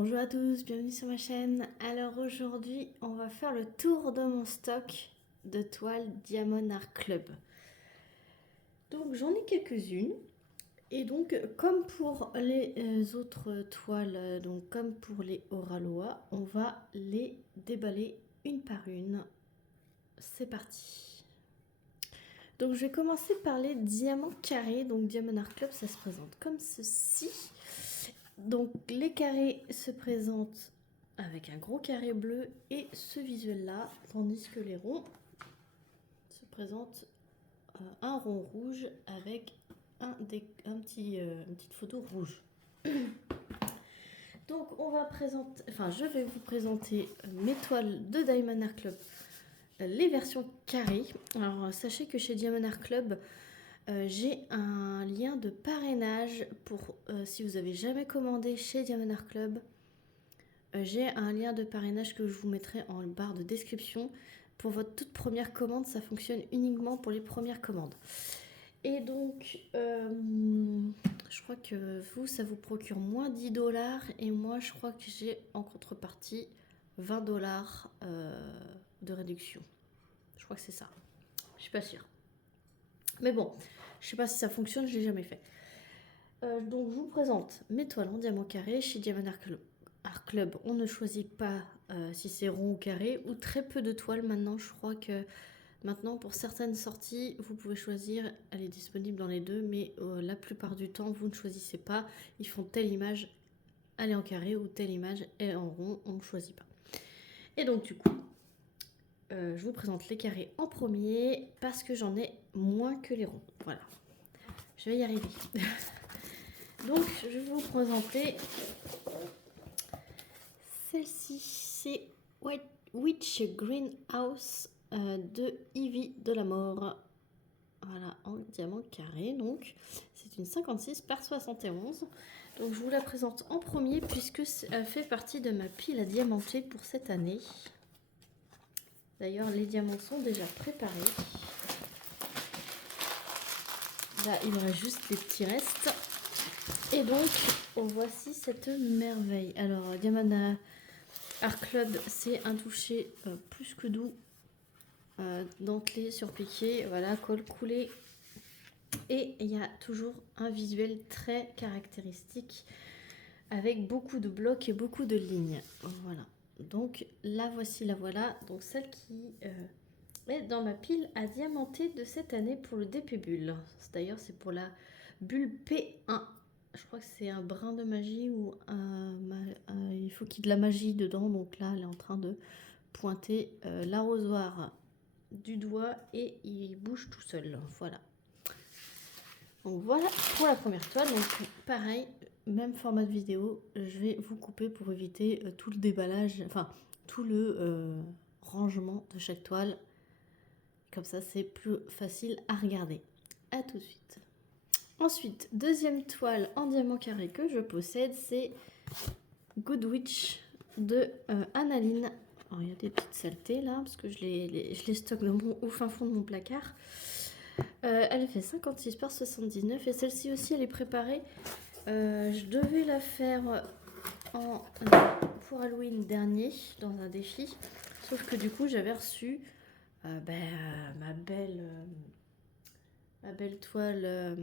Bonjour à tous, bienvenue sur ma chaîne. Alors aujourd'hui, on va faire le tour de mon stock de toiles Diamond Art Club. Donc j'en ai quelques-unes. Et donc comme pour les autres toiles, donc comme pour les Oralois, on va les déballer une par une. C'est parti. Donc je vais commencer par les diamants carrés. Donc Diamond Art Club, ça se présente comme ceci. Donc les carrés se présentent avec un gros carré bleu et ce visuel là, tandis que les ronds se présentent un rond rouge avec une petite photo rouge. Donc on va présenter, je vais vous présenter mes toiles de Diamond Art Club, les versions carrées. Alors sachez que chez Diamond Art Club, j'ai un lien de parrainage pour si vous avez jamais commandé chez Diamond Art Club. J'ai un lien de parrainage que je vous mettrai en barre de description. Pour votre toute première commande, ça fonctionne uniquement pour les premières commandes. Et donc, je crois que vous, ça vous procure moins 10 $. Et moi, je crois que j'ai en contrepartie 20 $ de réduction. Je crois que c'est ça. Je suis pas sûre. Mais bon, je sais pas si ça fonctionne, je l'ai jamais fait. Donc, je vous présente mes toiles en diamant carré chez Diamond Art Club. On ne choisit pas si c'est rond ou carré, ou très peu de toiles maintenant. Je crois que maintenant, pour certaines sorties, vous pouvez choisir. Elle est disponible dans les deux, mais la plupart du temps, vous ne choisissez pas. Ils font telle image, elle est en carré, ou telle image, elle est en rond. On ne choisit pas. Et donc, du coup, je vous présente les carrés en premier parce que j'en ai moins que les ronds. Voilà. Je vais y arriver. Donc, je vais vous présenter celle-ci. C'est Witch Greenhouse de Ivy de la Mort. Voilà, en diamant carré. Donc, c'est une 56 par 71. Donc, je vous la présente en premier puisque elle fait partie de ma pile à diamanter pour cette année. D'ailleurs, les diamants sont déjà préparés. Là, il me reste juste des petits restes. Et donc, voici cette merveille. Alors, Diamond Art Club, c'est un toucher plus que doux. Dentelé, surpiqué, voilà, col coulé. Et il y a toujours un visuel très caractéristique avec beaucoup de blocs et beaucoup de lignes. Voilà. Donc, la voici, la voilà. Donc, celle qui est dans ma pile à diamanter de cette année pour le DP Bulle. D'ailleurs, c'est pour la bulle P1. Je crois que c'est un brin de magie ou il faut qu'il y ait de la magie dedans. Donc là, elle est en train de pointer l'arrosoir du doigt et il bouge tout seul. Voilà. Donc voilà pour la première toile. Donc pareil, même format de vidéo. Je vais vous couper pour éviter tout le déballage, enfin tout le rangement de chaque toile. Comme ça, c'est plus facile à regarder. À tout de suite. Ensuite, deuxième toile en diamant carré que je possède, c'est Good Witch de Annaline. Alors, il y a des petites saletés là, parce que je les stocke au fin fond de mon placard. Elle fait 56 par 79 et celle-ci aussi, elle est préparée. Je devais la faire pour Halloween dernier, dans un défi. Sauf que du coup, j'avais reçu ma belle toile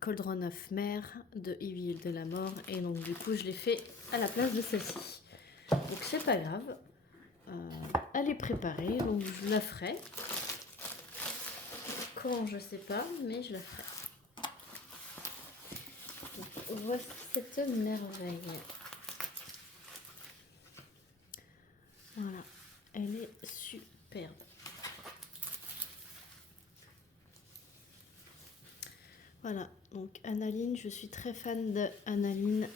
Cauldron of Mer de Ivy de la Mort. Et donc du coup, je l'ai fait à la place de celle-ci. Donc c'est pas grave. Elle est préparée, donc je la ferai. Quand, je sais pas, mais je la ferai. Donc, voici cette merveille. Voilà, elle est superbe. Voilà, donc Annaline, je suis très fan d'Annaline.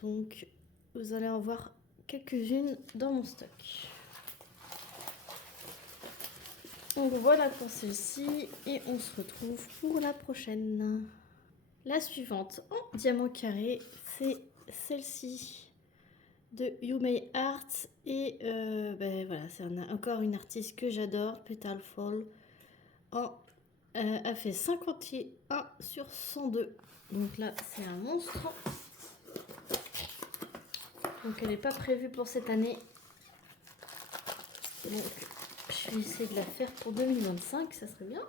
Donc, vous allez en voir quelques-unes dans mon stock. Donc voilà pour celle-ci et on se retrouve pour la prochaine. La suivante en diamant carré, c'est celle-ci de You May Art et voilà, c'est encore une artiste que j'adore, Petal Fall. Elle fait 51 sur 102. Donc là, c'est un monstre. Donc elle n'est pas prévue pour cette année. Donc je vais essayer de la faire pour 2025, ça serait bien.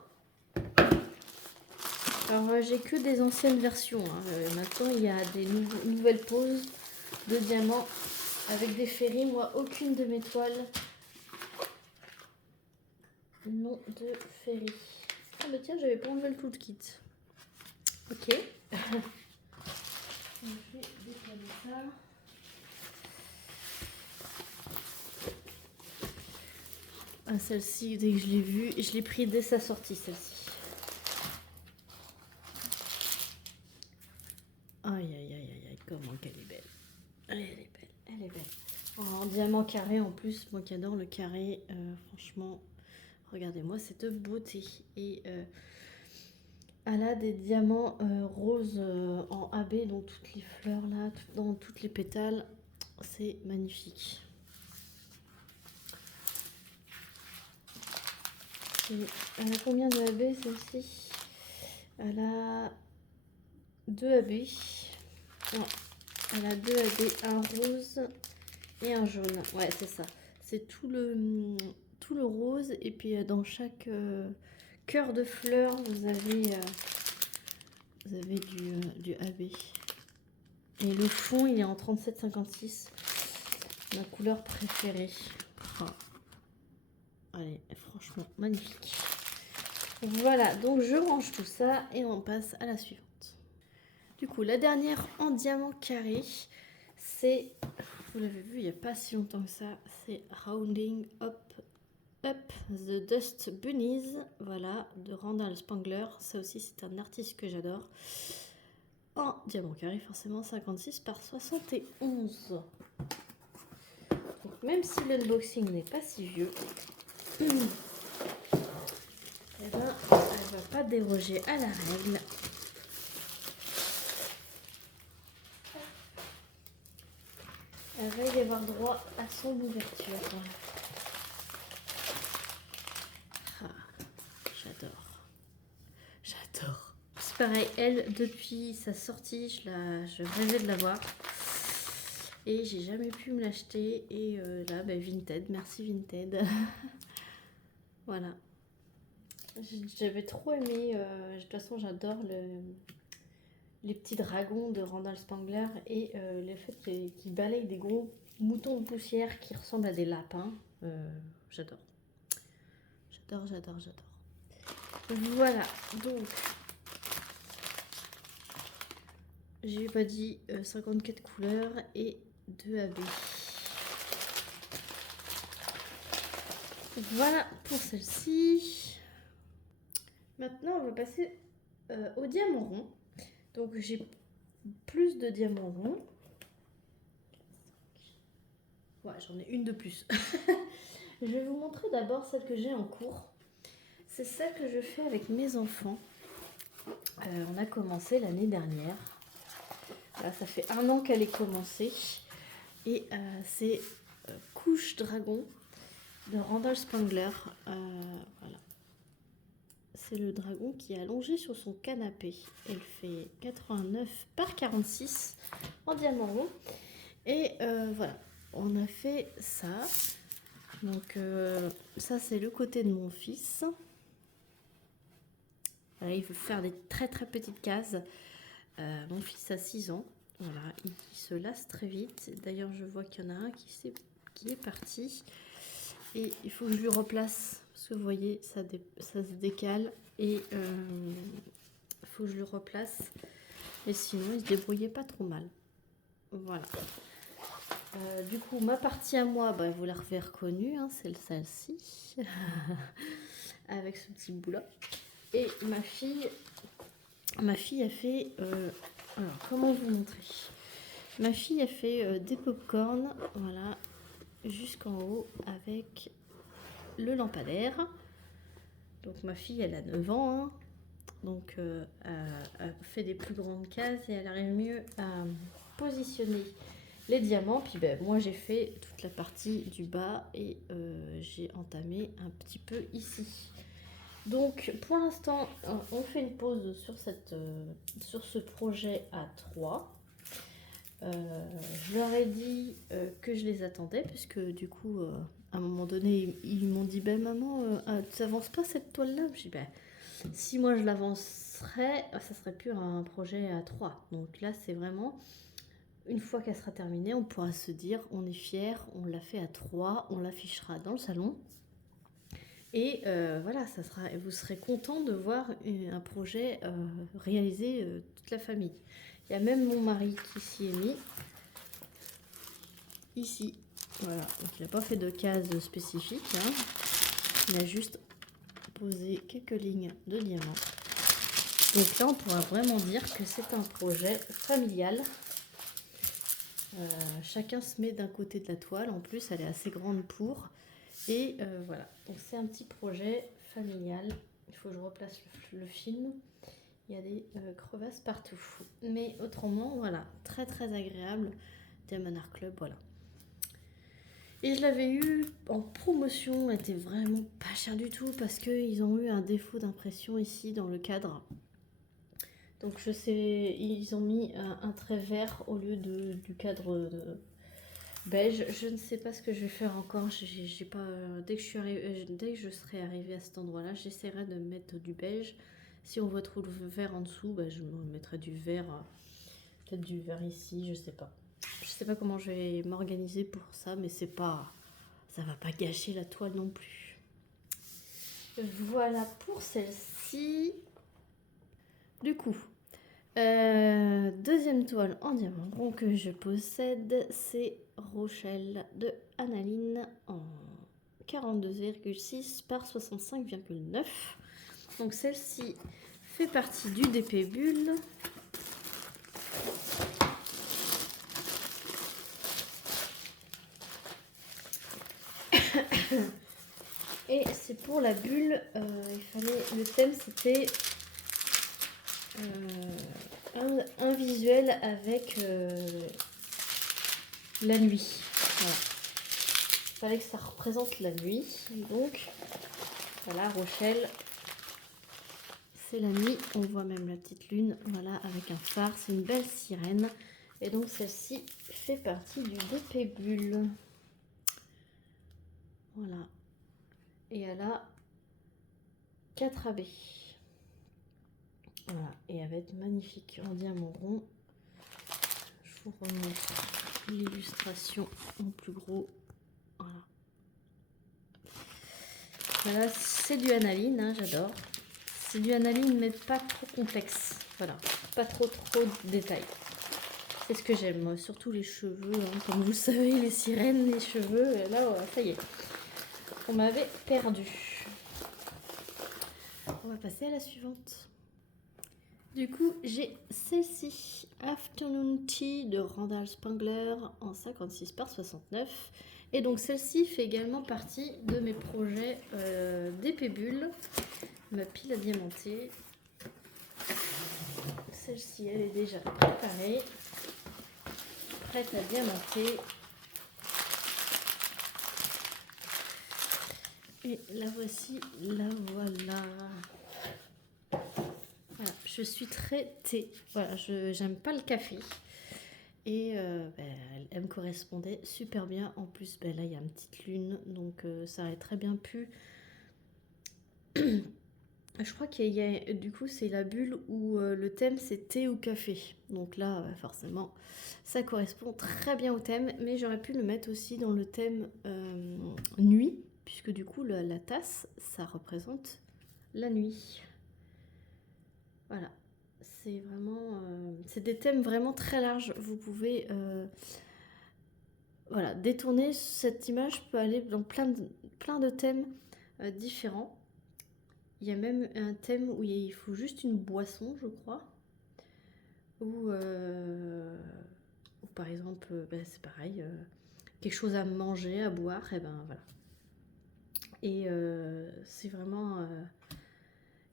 Alors j'ai que des anciennes versions. Hein. Maintenant il y a des nouvelles poses de diamants avec des ferries. Moi aucune de mes toiles n'ont de ferries. Ah bah tiens, j'avais pas enlevé le toolkit. Ok. Je vais décaler ça. Ah, celle-ci, dès que je l'ai vue, je l'ai pris dès sa sortie, celle-ci. Aïe, aïe, aïe, aïe, aïe, comment qu'elle est belle. Elle est belle, elle est belle. En diamant carré en plus, moi qui adore le carré, franchement, regardez-moi cette beauté. Et elle a des diamants roses en AB, donc toutes les fleurs là, dans toutes les pétales, c'est magnifique. Et elle a combien de AB celle-ci? Elle a 2 AB. Non, elle a 2 AB, un rose et un jaune. Ouais, c'est ça. C'est tout le rose. Et puis dans chaque cœur de fleurs, vous avez du AB. Et le fond, il est en 37,56. Ma couleur préférée. Oh. Allez, franchement, magnifique. Voilà, donc je range tout ça et on passe à la suivante. Du coup, la dernière en diamant carré, c'est, vous l'avez vu il n'y a pas si longtemps que ça, c'est Rounding Up the Dust Bunnies, voilà, de Randall Spangler. Ça aussi, c'est un artiste que j'adore. En diamant carré, forcément, 56 par 71. Donc, même si l'unboxing n'est pas si vieux, eh ben, elle va pas déroger à la règle. Elle va y avoir droit à son ouverture. Ah, j'adore. J'adore. C'est pareil, elle, depuis sa sortie, je rêvais de l'avoir. Et j'ai jamais pu me l'acheter. Et là, bah, Vinted, merci Vinted. Voilà. J'avais trop aimé. De toute façon, j'adore les petits dragons de Randall Spangler et le fait qu'ils balayent des gros moutons de poussière qui ressemblent à des lapins. J'adore. J'adore, j'adore, j'adore. Voilà, donc j'ai pas dit 54 couleurs et 2 AB. Voilà pour celle-ci. Maintenant, on va passer au diamant rond. Donc j'ai plus de diamants ronds. Ouais, j'en ai une de plus. Je vais vous montrer d'abord celle que j'ai en cours. C'est celle que je fais avec mes enfants. On a commencé l'année dernière. Là, ça fait 1 an qu'elle est commencée. Et c'est Couche Dragon de Randall Spangler. Voilà. C'est le dragon qui est allongé sur son canapé. Elle fait 89 par 46 en diamant rond. Et voilà, on a fait ça. Donc ça, c'est le côté de mon fils. Voilà, il veut faire des très très petites cases. Mon fils a 6 ans. Voilà, il se lasse très vite. D'ailleurs, je vois qu'il y en a un qui est parti. Et il faut que je lui replace. Parce que vous voyez, ça se décale. Et il faut que je lui replace. Et sinon, il se débrouillait pas trop mal. Voilà. Du coup, ma partie à moi, bah, vous l'avez reconnue, hein, c'est celle-ci. Avec ce petit bout-là. Et ma fille a fait... alors, comment vous montrer? Ma fille a fait des pop-corn, voilà, jusqu'en haut avec le lampadaire. Donc ma fille, elle a 9 ans, hein, donc elle fait des plus grandes cases et elle arrive mieux à positionner les diamants. Puis ben, moi j'ai fait toute la partie du bas et j'ai entamé un petit peu ici. Donc pour l'instant on fait une pause sur ce projet à 3. Je leur ai dit que je les attendais, puisque du coup, à un moment donné, ils m'ont dit ben maman, tu n'avances pas cette toile-là? Je dis ben si moi je l'avancerais, ça serait plus un projet à 3. Donc là, c'est vraiment, une fois qu'elle sera terminée, on pourra se dire on est fiers, on l'a fait à 3, on l'affichera dans le salon. Et voilà, vous serez content de voir un projet réalisé toute la famille. Il y a même mon mari qui s'y est mis. Ici, voilà, donc il n'a pas fait de case spécifique, hein. Il a juste posé quelques lignes de diamant. Donc là, on pourra vraiment dire que c'est un projet familial. Chacun se met d'un côté de la toile, en plus elle est assez grande pour. Et voilà, donc c'est un petit projet familial. Il faut que je replace le film. Il y a des crevasses partout. Mais autrement, voilà, très très agréable. Diamond Art Club, voilà. Et je l'avais eu en promotion, elle était vraiment pas chère du tout parce qu'ils ont eu un défaut d'impression ici dans le cadre. Donc je sais, ils ont mis un trait vert au lieu du cadre beige. Je ne sais pas ce que je vais faire encore. J'ai pas, dès que je serai arrivée à cet endroit-là, j'essaierai de mettre du beige. Si on voit trop le vert en dessous, bah, je me mettrai du vert, peut-être du vert ici, je sais pas. Je sais pas comment je vais m'organiser pour ça, mais c'est pas, ça va pas gâcher la toile non plus. Voilà pour celle-ci. Du coup, deuxième toile en diamant rond que je possède, c'est Rochelle de Analine en 42,6 par 65,9. Donc celle-ci fait partie du DP Bulle. Et c'est pour la bulle, le thème c'était un visuel avec la nuit. Voilà. Il fallait que ça représente la nuit. Donc voilà, Rochelle, c'est la nuit. On voit même la petite lune, voilà, avec un phare. C'est une belle sirène. Et donc celle-ci fait partie du DP Bulle. Voilà. Et elle a 4 AB. Voilà. Et elle va être magnifique en diamant rond. Je vous remontre l'illustration en plus gros. Voilà. Voilà, c'est du analine, hein, j'adore. C'est du analine, mais pas trop complexe. Voilà, pas trop de détails. C'est ce que j'aime, surtout les cheveux. Hein. Comme vous le savez, les sirènes, les cheveux, là, ça y est. On m'avait perdu. On va passer à la suivante. Du coup, j'ai celle-ci, Afternoon Tea de Randall Spangler en 56 par 69. Et donc celle-ci fait également partie de mes projets d'épée bulle, ma pile à diamanter. Celle-ci, elle est déjà préparée, prête à diamanter. Et la voici, la voilà. Voilà, je suis très thé. Voilà, j'aime pas le café. Et elle me correspondait super bien. En plus, là, il y a une petite lune. Donc, ça aurait très bien pu. Je crois qu'il y a. Du coup, c'est la bulle où le thème, c'est thé ou café. Donc là, forcément, ça correspond très bien au thème. Mais j'aurais pu le mettre aussi dans le thème nuit. Puisque du coup, la tasse, ça représente la nuit. Voilà. C'est vraiment, c'est des thèmes vraiment très larges. Vous pouvez voilà, détourner cette image peut aller dans plein de thèmes différents. Il y a même un thème où il faut juste une boisson, je crois. Ou par exemple, c'est pareil, quelque chose à manger, à boire, et ben voilà. Et c'est vraiment...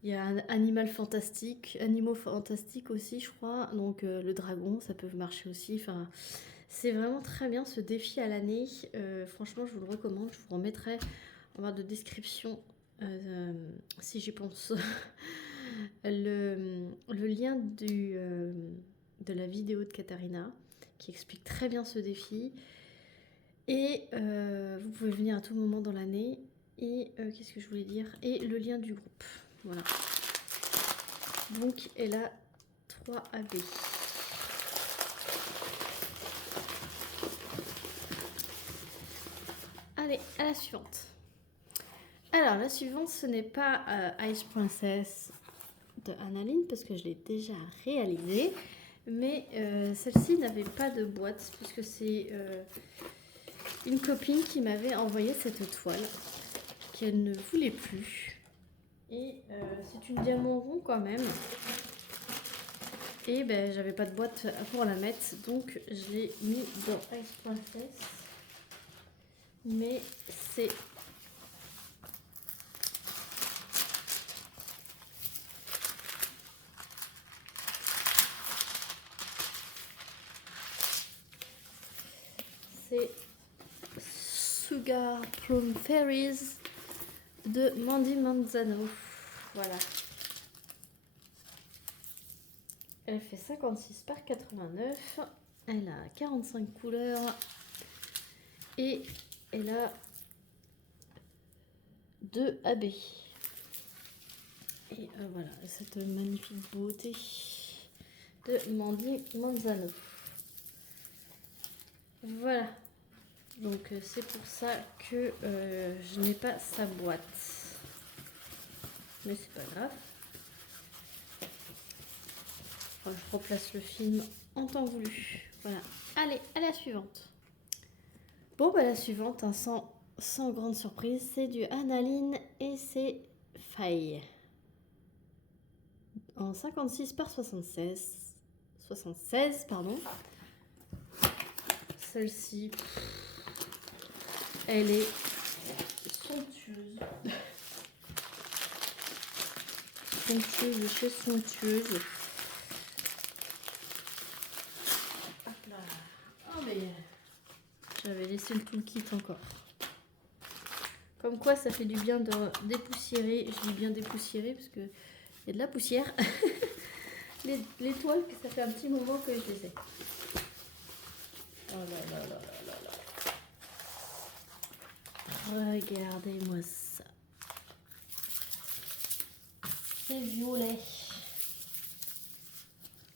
il y a un animaux fantastiques aussi, je crois. Donc le dragon, ça peut marcher aussi. Enfin, c'est vraiment très bien ce défi à l'année. Franchement, je vous le recommande. Je vous remettrai en barre de description, si j'y pense, le lien de la vidéo de Katharina qui explique très bien ce défi. Et vous pouvez venir à tout moment dans l'année. Et qu'est-ce que je voulais dire? Et le lien du groupe. Voilà. Donc elle a 3 AB. Allez, à la suivante. Alors la suivante, ce n'est pas Ice Princess de Annaline parce que je l'ai déjà réalisée. Mais celle-ci n'avait pas de boîte puisque c'est une copine qui m'avait envoyé cette toile qu'elle ne voulait plus. Et c'est une diamant rond quand même. Et ben j'avais pas de boîte pour la mettre, donc je l'ai mis dans Ice Princess. Mais c'est Sugar Plum Fairies de Mandy Manzano. Voilà. Elle fait 56 par 89. Elle a 45 couleurs. Et elle a 2 AB. Et voilà, cette magnifique beauté de Mandy Manzano. Voilà. Donc c'est pour ça que je n'ai pas sa boîte. Mais c'est pas grave. Enfin, je replace le film en temps voulu. Voilà. Allez, à la suivante. Bon, bah la suivante, hein, sans grande surprise, c'est du Annaline et c'est Faille. En 56 par 76, pardon. Celle-ci, elle est somptueuse. Somptueuse de chez somptueuse. Hop là. Oh mais j'avais laissé le toolkit encore. Comme quoi ça fait du bien de dépoussiérer. Je dis bien dépoussiérer parce que il y a de la poussière. les toiles, ça fait un petit moment que je les ai. Oh là là là là là là. Regardez-moi ça. C'est violet.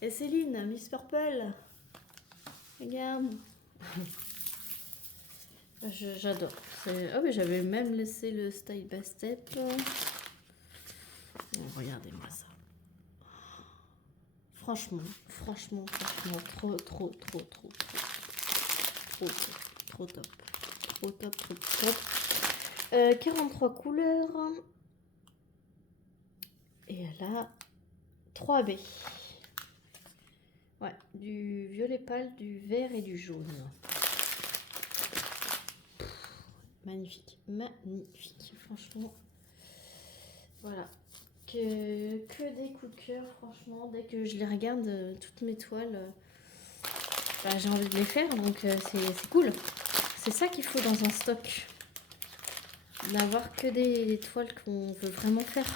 Et Céline, Miss Purple. Regarde. J'adore. Ah mais j'avais même laissé le style by step. Bon, regardez-moi ça. Franchement, trop top. Trop top. 43 couleurs. Et elle a 3 B. Ouais, du violet pâle, du vert et du jaune. Magnifique, franchement. Voilà. Que des coups de cœur, franchement. Dès que je les regarde, toutes mes toiles, bah, j'ai envie de les faire, donc c'est cool. C'est ça qu'il faut dans un stock. D'avoir que des toiles qu'on veut vraiment faire.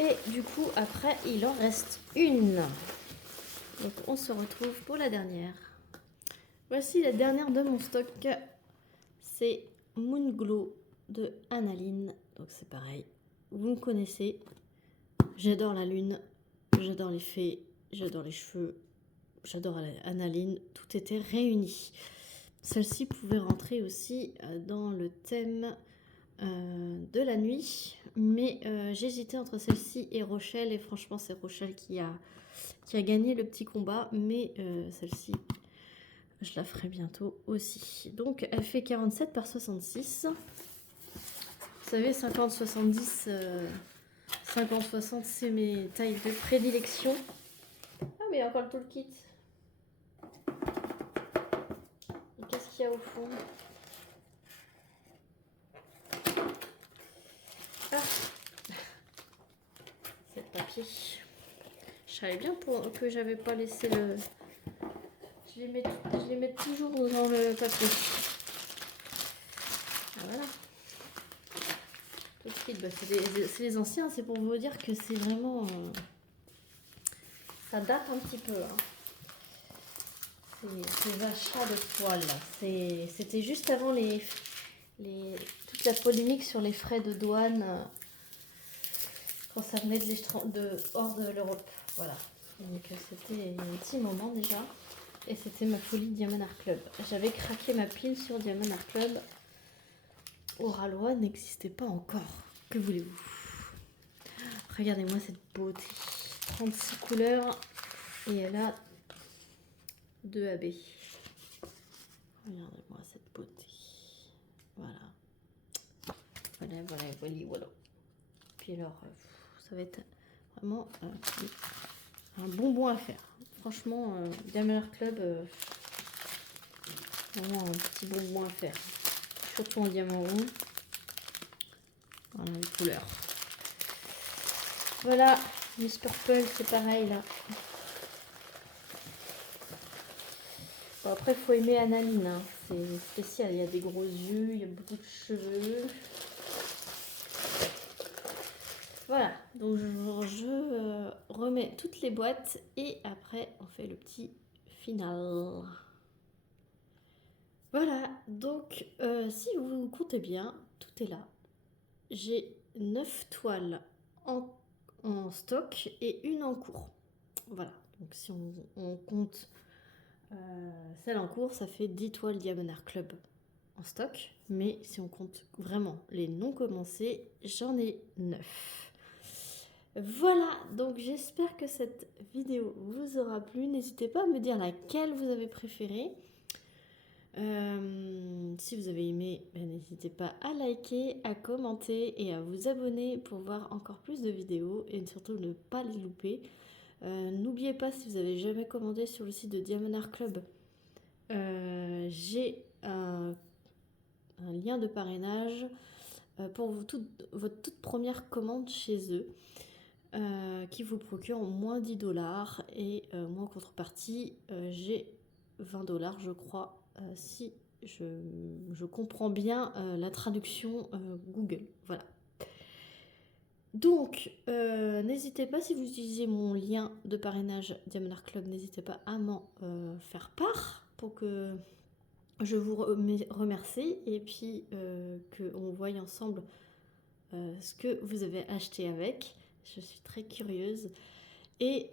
Et du coup, après, il en reste une. Donc, on se retrouve pour la dernière. Voici la dernière de mon stock. C'est Moonglow de Annaline. Donc, c'est pareil. Vous me connaissez. J'adore la lune. J'adore les fées. J'adore les cheveux. J'adore Annaline. Tout était réuni. Celle-ci pouvait rentrer aussi dans le thème de la nuit, mais j'hésitais entre celle-ci et Rochelle, et franchement c'est Rochelle qui a gagné le petit combat, mais celle-ci je la ferai bientôt aussi. Donc elle fait 47 par 66. Vous savez, 50-70, 50-60 c'est mes tailles de prédilection. Ah mais il y a encore le toolkit. Qu'est-ce qu'il y a au fond? Ah, c'est le papier. Je savais bien que j'avais pas laissé le... Je les mets toujours dans le papier. Ah, voilà. Tout de suite, bah, c'est les anciens. C'est pour vous dire que c'est vraiment... Ça date un petit peu. Hein. Ces achats de toile. C'était juste avant toute la polémique sur les frais de douane quand ça venait hors de l'Europe. Voilà. Donc c'était il y a un petit moment déjà. Et c'était ma folie Diamond Art Club. J'avais craqué ma pile sur Diamond Art Club. Oralois n'existait pas encore. Que voulez-vous? Regardez-moi cette beauté. 36 couleurs. Et elle a 2 AB. Regardez-moi cette beauté. Voilà. Voilà. Puis alors, ça va être vraiment un bonbon à faire. Franchement, Diamond Art Club, vraiment un petit bonbon à faire. Surtout en diamant rond. Voilà les couleurs. Voilà, Miss Purple, c'est pareil là. Bon, après, il faut aimer Analine. Hein. C'est spécial. Il y a des gros yeux, il y a beaucoup de cheveux. Voilà, donc je remets toutes les boîtes et après on fait le petit final. Voilà, donc si vous comptez bien, tout est là. J'ai 9 toiles en stock et une en cours. Voilà, donc si on compte celle en cours, ça fait 10 toiles Diamond Art Club en stock. Mais si on compte vraiment les non commencés, j'en ai 9. Voilà, donc j'espère que cette vidéo vous aura plu. N'hésitez pas à me dire laquelle vous avez préférée. Si vous avez aimé, n'hésitez pas à liker, à commenter et à vous abonner pour voir encore plus de vidéos et surtout ne pas les louper. N'oubliez pas, si vous n'avez jamais commandé sur le site de Diamond Art Club, j'ai un lien de parrainage pour votre toute première commande chez eux. Qui vous procure moins 10$ et moi en contrepartie j'ai 20$, je crois, si je comprends bien la traduction Google. Voilà. Donc n'hésitez pas, si vous utilisez mon lien de parrainage Diamond Art Club, n'hésitez pas à m'en faire part pour que je vous remercie et puis qu'on voie ensemble ce que vous avez acheté avec. Je suis très curieuse. Et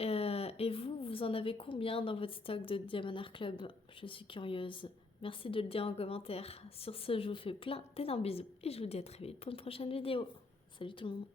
vous en avez combien dans votre stock de Diamond Art Club? Je suis curieuse. Merci de le dire en commentaire. Sur ce, je vous fais plein d'énormes bisous et je vous dis à très vite pour une prochaine vidéo. Salut tout le monde.